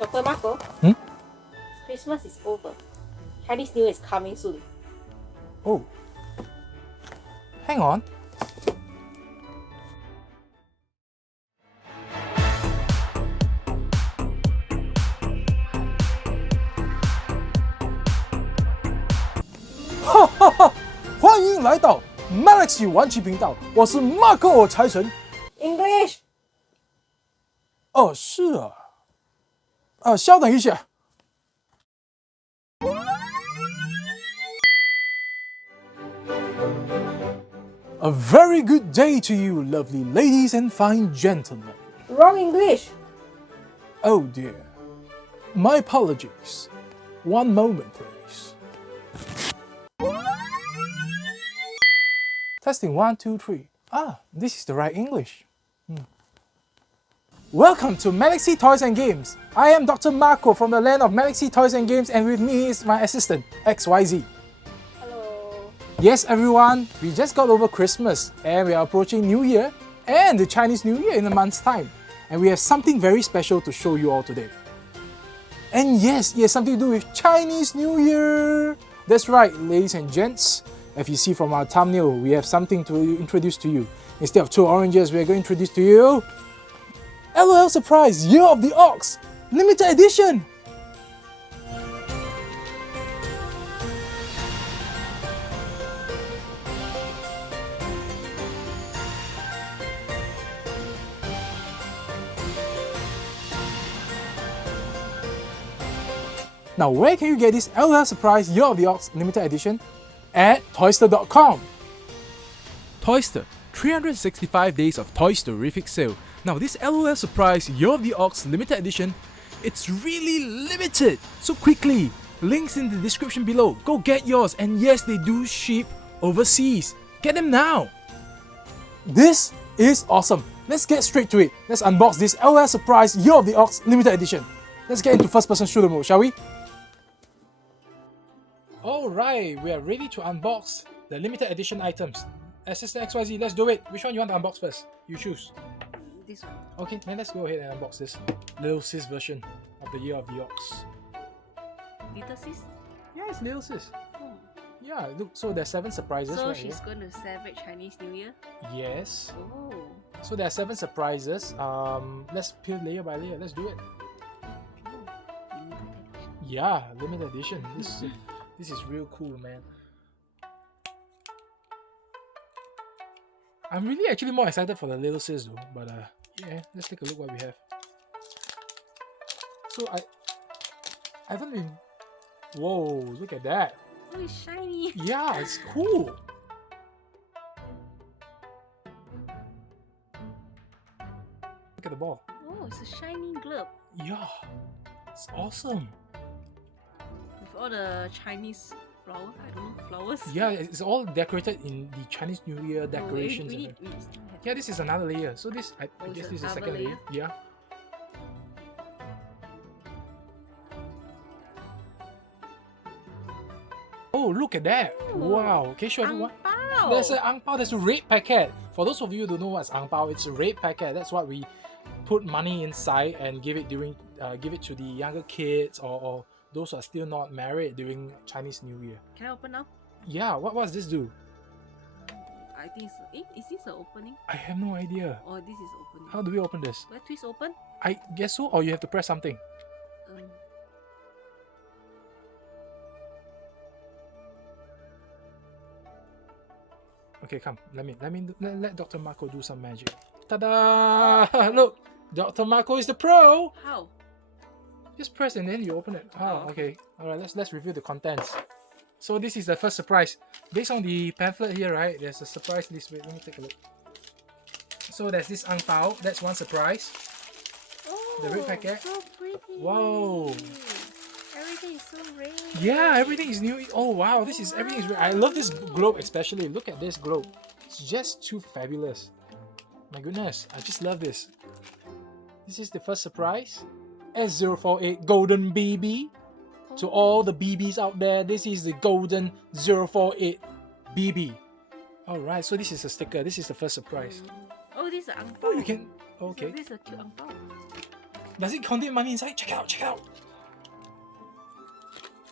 Dr. Marco, Christmas is over. Chinese New Year is coming soon. Oh. Hang on.哈哈哈！欢迎来到 Galaxy 玩具频道，我是 Marco 财神。English! 哦，是啊。稍等一下。A very good day to you, lovely ladies and fine gentlemen. Wrong English! Oh dear. My apologies. One moment, please. Testing 1, 2, 3. This is the right English. Welcome to Galaxy Toys and Games. I am Dr. Marco from the land of Galaxy Toys and Games, and with me is my assistant, XYZ. Hello. Yes, everyone, we just got over Christmas and we are approaching New Year and the Chinese New Year in a month's time. And we have something very special to show you all today. And yes, it has something to do with Chinese New Year. That's right, ladies and gents. If you see from our thumbnail, we have something to introduce to you. Instead of 2 oranges, we're going to introduce to you L.O.L Surprise Year of the Ox Limited Edition. Now, where can you get this L.O.L Surprise Year of the Ox Limited Edition? At toyster.com. Toyster, 365 days of Toysterific sale. Now, this L.O.L Surprise Year of the Ox Limited Edition, it's really limited. So quickly, links in the description below. Go get yours, and yes, they do ship overseas. Get them now. This is awesome. Let's get straight to it. Let's unbox this L.O.L Surprise Year of the Ox Limited Edition. Let's get into first-person shooter mode, shall we? Alright, we are ready to unbox the limited edition items. Assistant XYZ, let's do it. Which one you want to unbox first? You choose. This one. Okay, then let's go ahead and unbox this Little Sis version of the Year of the Ox. Little sis? Yeah, it's Little Sis. Oh. Yeah, look, so there's 7 surprises So right she's here. going to celebrate Chinese New Year? Yes. Oh. So there are 7 surprises. Let's peel layer by layer. Let's do it. Limited edition. Yeah, limited edition. This is real cool, man. I'm really actually more excited for the Little Sis though, but yeah, let's take a look what we have. So I haven't been. Whoa! Look at that. Oh, it's shiny. Yeah, it's cool. Look at the ball. Oh, it's a shiny glove. Yeah, it's awesome. With all the Chinese flowers. I don't know, flowers. Yeah, it's all decorated in the Chinese New Year decorations. We and still have yeah, this is another layer. So this, I Oh, guess it's this is the another second layer. layer? Yeah. Oh, look at that! Ooh. Wow. Can you show everyone? Bao. There's an ang pao. There's a red packet. For those of you who don't know what's ang pao, it's a red packet. That's what we put money inside and give it to the younger kids or those who are still not married during Chinese New Year. Can I open now? Yeah. What does this do? I think it's... is this the opening? I have no idea. Or this is opening? How do we open this? Do I twist open? I guess so. Or you have to press something. Um, Okay, come. Let Dr. Marco do some magic. Ta-da! Look, Dr. Marco is the pro. how? Just press and then you open it. Oh, Okay. All right. Let's review the contents. So this is the first surprise. Based on the pamphlet here, right? There's a surprise list. Wait, let me take a look. So there's this ang pao. That's one surprise. Oh, The red packet. so pretty. Whoa. Everything is so red. Yeah, everything is new. Oh wow, everything is. I love this globe especially. Look at this globe. It's just too fabulous. My goodness, I just love this. This is the first surprise. S048 Golden BB. To all the BBs out there, this is the Golden 048 BB. Alright, so this is a sticker. This is the first surprise. Oh, this is ang Oh, pao. you can. Okay. So this is a cute ang pao. Does it contain money inside? Check it out, check it out.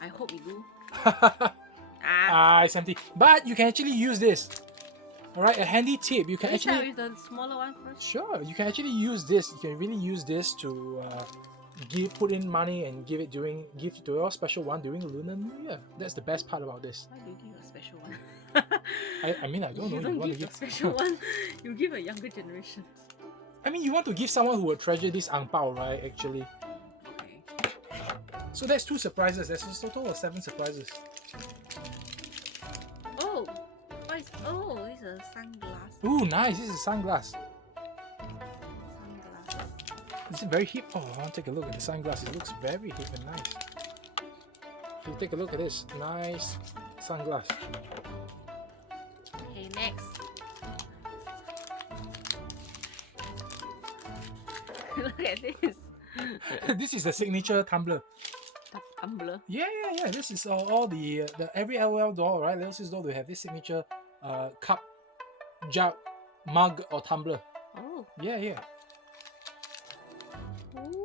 I hope you do. It's empty. But you can actually use this. Alright, a handy tip. You can Can you start actually... with the smaller one first? Sure, you can actually use this. You can really use this to put in money and give to your special one during Lunar New Year. That's the best part about this. Why do you give a special one? I mean, I don't know. You don't want give to a special one. You give a younger generation. I mean, you want to give someone who will treasure this ang pao, right? Actually. Okay. So that's 2 surprises. There's a total of 7 surprises. Oh, this is a sunglass. Ooh, nice. This is a sunglass. Sunglasses. Is it very hip? Oh, I want to take a look at the sunglasses. It looks very hip and nice. So take a look at this. Nice sunglass. Okay, next. Look at this. This is a signature tumbler. Tumbler. Yeah. This is all the every LOL doll, right? L.O.L's doll will have this signature cup, jug, mug, or tumbler. Oh. Yeah.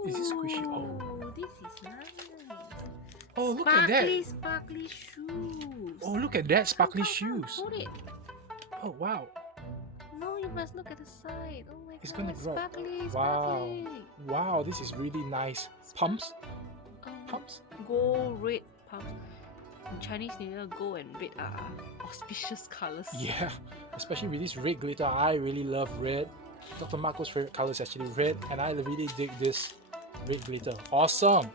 Is this squishy? Oh. This is nice. Oh, look at that. Sparkly shoes. Oh, look at that sparkly Come, shoes. Hold it. Oh, wow. No, you must look at the side. Oh my It's god. gonna grow. Sparkly, Wow. sparkly. Wow, this is really nice. Pumps? Pumps? Gold, red pumps. In Chinese New Year, gold and red are auspicious colors. Yeah, especially with this red glitter. I really love red. Dr. Marco's favorite color is actually red, and I really dig this red glitter. Awesome.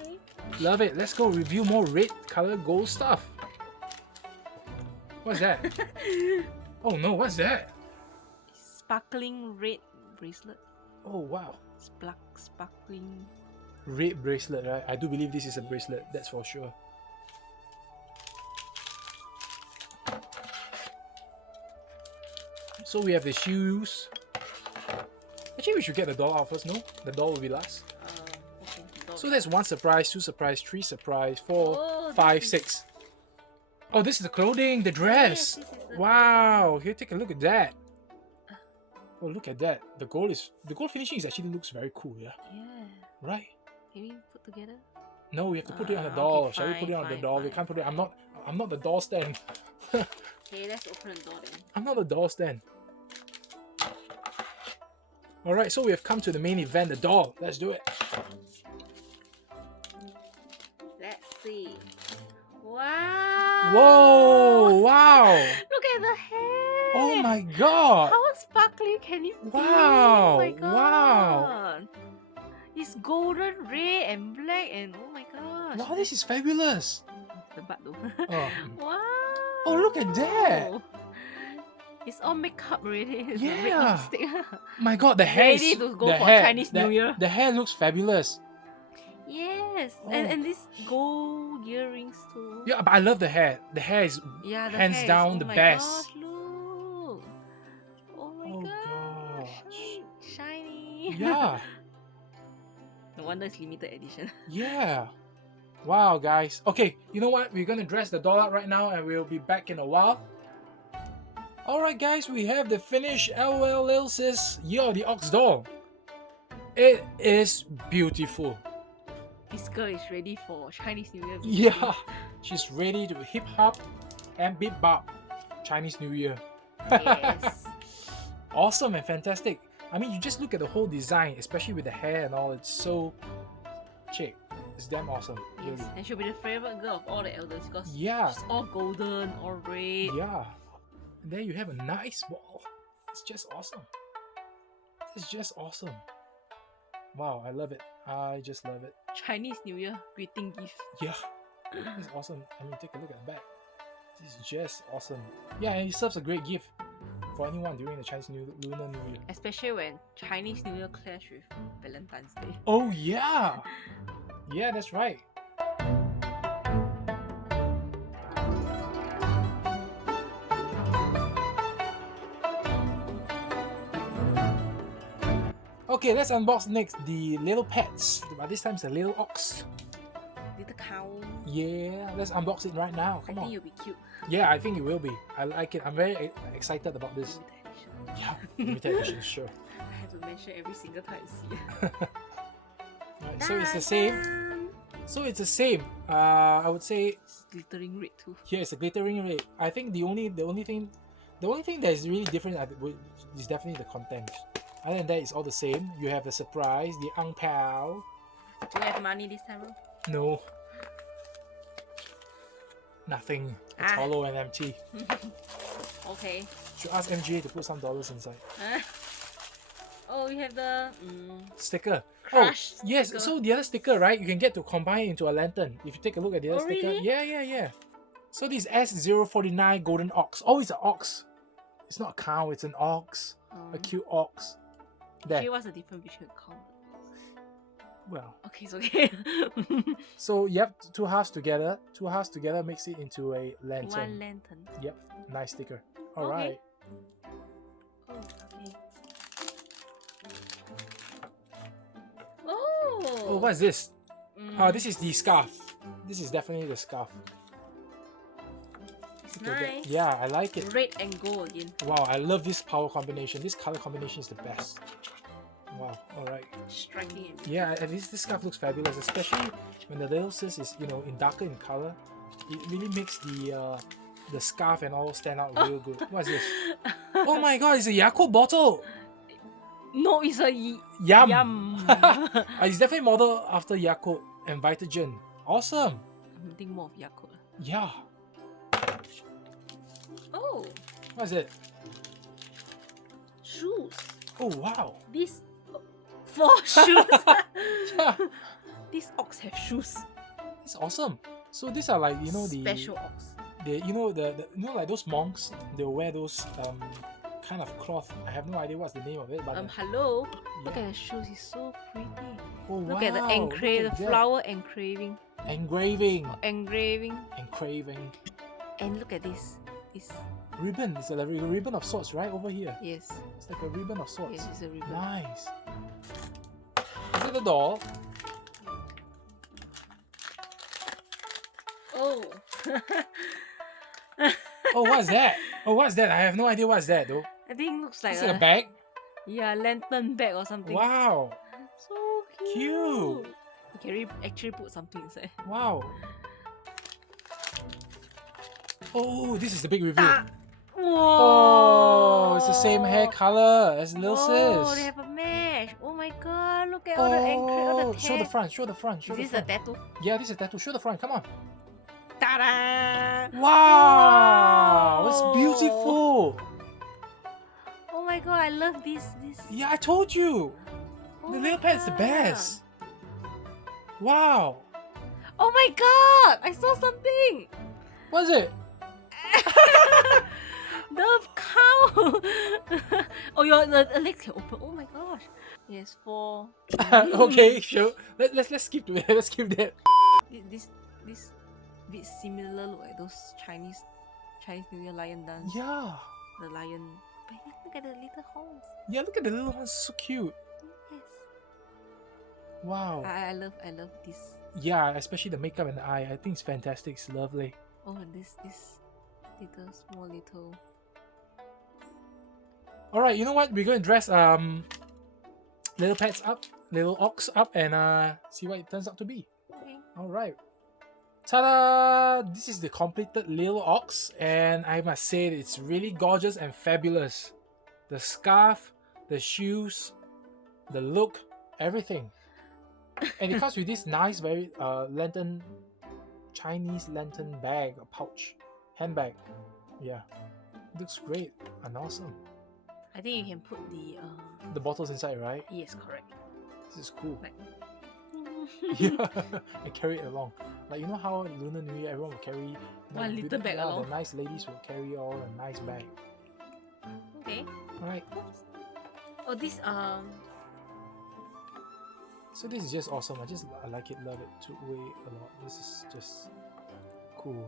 Okay. Love it. Let's go review more red color gold stuff. What's that? Oh no, what's that? Sparkling red bracelet. Oh wow. Sparkling. Red bracelet, right? I do believe this is a bracelet, that's for sure. So we have the shoes. Actually, we should get the doll out first, no? The doll will be last. Okay. So that's 1 surprise, 2 surprise, 3 surprise, 4, Oh, 5, this is- 6. Oh, this is the clothing, the dress. Yes, this is the Wow, here, take a look at that. Oh, look at that. The gold finishing actually looks very cool, yeah? Yeah. Right? Can we put together? No, we have to put it on the Okay, doll. Shall we put it on the fine, doll? We fine, can't put it. fine. I'm not the doll stand. Okay, let's open the door then. I'm not the doll stand. Alright, so we have come to the main event, the doll. Let's do it. Let's see. Wow! Whoa! Wow! Look at the hair! Oh my god! How sparkly can it be? Wow, Oh my god! wow. It's golden, red, and black, and oh my gosh! Wow, this is fabulous! The butt though. Oh. Wow! Oh, look at that! It's all makeup already. It's a red Yeah. lipstick. My god, the hair Ready is... to go the for hair, Chinese the- New Year. The hair looks fabulous. Yes, Oh. and this gold earrings too. Yeah, but I love the hair. The hair is Yeah, the hands hair is- down oh the my best. Gosh, look. Oh my Oh gosh. gosh. Shiny. Yeah. No wonder it's limited edition. Yeah. Wow, guys. Okay, you know what? We're gonna dress the doll out right now and we'll be back in a while. Alright guys, we have the finished L.O.L's Year of the Ox doll. It is beautiful. This girl is ready for Chinese New Year. Yeah, she's ready to hip hop and beat bop Chinese New Year. Yes. Awesome and fantastic. I mean, you just look at the whole design, especially with the hair and all. It's so chic. It's damn awesome. Yes. Really. And she'll be the favorite girl of all the elders because Yeah. she's all golden, all red. Yeah. And there you have a nice ball. It's just awesome. It's just awesome. Wow, I love it. I just love it. Chinese New Year greeting gift. Yeah. It's awesome. I mean, take a look at the back. This is just awesome. Yeah, and it serves a great gift for anyone during the Chinese Lunar New Year. Especially when Chinese New Year clash with Valentine's Day. Oh, yeah. Yeah, that's right. Okay, let's unbox next the little pets. But this time it's a little ox. Little cow. Yeah, let's unbox it right now. I Come think on. you'll be cute. Yeah, I think it will be. I like it. I'm very excited about this. Limited edition. Yeah, limited edition, sure. I have to mention every single time I see it. So it's the same. So it's the same. I would say It's glittering red too. here it's a glittering red. I think the only thing that is really different is definitely the content. Other than that, it's all the same. You have the surprise, the Ang Pao. Do we have money this time? No. Nothing. It's hollow and empty. Okay. Should ask MJ to put some dollars inside. Oh, we have the Sticker. crush Yes. sticker. So the other sticker, right? You can get to combine into a lantern. If you take a look at the other sticker. Really? Yeah. So this S049 Golden Ox. Oh, it's an ox. It's not a cow, it's an ox. A cute ox. There. Actually, what's the difference between a cow? Well. Okay, it's okay. So yep, two halves together. Two halves together makes it into a lantern. One lantern. Yep. Nice sticker. Okay. Alright. Oh, okay. Oh. Oh, what's this? This is the scarf. This is definitely the scarf. It's Look at that. nice. Yeah, I like it. Red and gold again. Wow, I love this power combination. This color combination is the best. Wow, alright. Striking and Yeah, and this scarf looks fabulous, especially when the little sis is, you know, in darker in color. It really makes the scarf and all stand out real good. What's this? Oh my god, it's a Yakult bottle! No, it's a Yum! yum. It's definitely modeled after Yakult and Vitagen. Awesome! I'm thinking more of Yakult. Yeah. Oh, What's it? shoes. Oh wow! This 4 shoes. Yeah, This ox have shoes. it's awesome. So these are like, you know, the Special ox. like those monks, they'll wear those kind of cloth. I have no idea what's the name of it, but Hello. Look yeah. at the shoes. It's so pretty. Oh Look wow! at the look the at that. flower engraving. Engraving. Engraving. Engraving. And look at this. This. Ribbon. It's a ribbon of sorts right over here. Yes. It's like a ribbon of sorts. Yes, it's a ribbon. Nice. Is it a doll? Oh. Oh, what's that? Oh, what's that? I have no idea what's that though. I think it looks like Is it a bag? Yeah, lantern bag or something. Wow. So cute. Cute. Can we actually put something inside? Wow. Oh, this is the big reveal. Whoa! Oh, it's the same hair color as Lil Oh, Sis. they have a mesh. Oh my god, look at all the all the show the tear. front, show the front, show Is the this a front. tattoo? Yeah, this is a tattoo. Show the front, come on. Ta-da! Wow, it's beautiful. Oh my god, I love this. Yeah, I told you. Oh The my little pet's the god. best. Wow. Oh my god, I saw something. What's it? The cow. Oh, the legs can open. Oh my gosh. Yes, 4. Okay, sure. Let's skip to it. Let's skip that. This bit similar look like those Chinese New Year lion dance. Yeah. The lion. But look at the little horns. Yeah, look at the little ones. So cute. Yes. Wow. I love this. Yeah, especially the makeup and the eye. I think it's fantastic. It's lovely. Oh, and this little small little. Alright, you know what? We're going to dress little pets up, little ox up, and see what it turns out to be. Okay. Alright. Ta-da! This is the completed little ox, and I must say that it's really gorgeous and fabulous. The scarf, the shoes, the look, everything. And it comes with this nice, very lantern, Chinese lantern bag, a pouch, handbag. Yeah, looks great and awesome. I think you can put The bottles inside, right? yes, correct. This is cool. Like. Yeah, and carry it along. Like, you know how Lunar New Year everyone will carry One little bag yeah, along. the nice ladies will carry all a nice bag. Okay. Alright, Oh, this so this is just awesome. I like it, love it, took away a lot. This is just cool.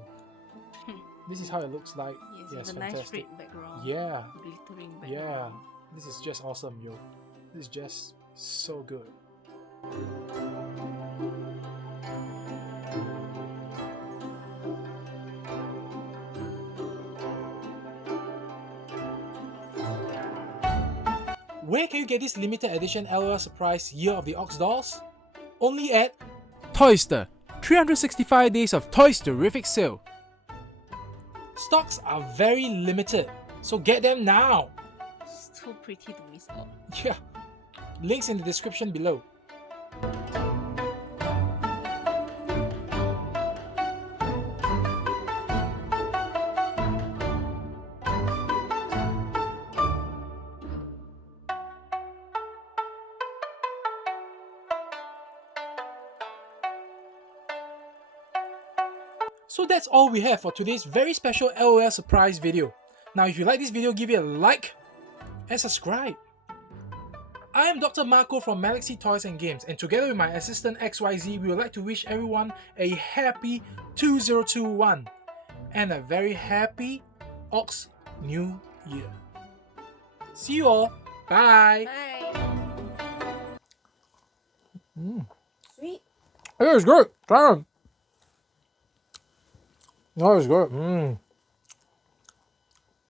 This is how it looks like. yes, Yes, with a nice fantastic. red background. Yeah, Glittering yeah. background. This is just awesome, yo. This is just so good. Where can you get this limited edition L.O.L Surprise Year of the Ox dolls? only at Toyster. 365 days of Toysterific sale. Stocks are very limited, so get them now. It's too pretty to miss out. Yeah, links in the description below. So that's all we have for today's very special LOL surprise video. Now if you like this video, give it a like and subscribe. I am Dr. Marco from Galaxy Toys and Games, and together with my assistant XYZ, we would like to wish everyone a happy 2021 and a very happy Ox New Year. See you all. Bye. Bye. Sweet. It was good. Try it. No, it's good.